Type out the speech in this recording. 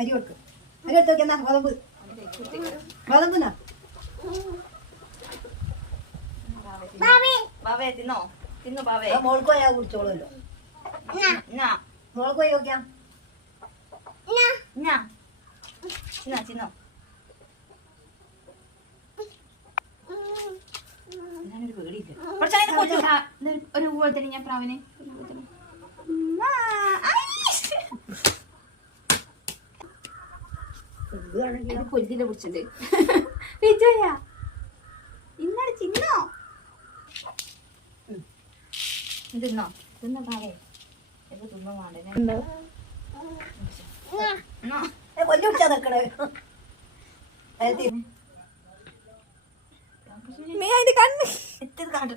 അരി കൊടുക്കും. അരി എടുത്ത് വെക്കുന്ന ഗോതമ്പ് ഗോതമ്പ് ബാവേ തിന്നോ തിന്നു ബാവേ. മോൾക്ക് പോയാ കുടിച്ചോളൂല്ലോ. മോൾക്ക് പോയി നോക്കിയാ തിന്നോ. ഞാനൊരു പേടിയില്ല. ഒരു പോലെ തന്നെ ഞാൻ പ്രാവിനെ കൊല്ലിനെ പിടിച്ചിട്ടുണ്ട്. വിജയ ഇന്നലെ ചിന്നോ തിന്നോ തിന്നോ ബാവേ. ഇത് തിന്നോ വേണ്ടേ കൊല്ലി പിടിച്ചാ നിക്കണേ. കണ്ണ് ഇത് കണ്ടു.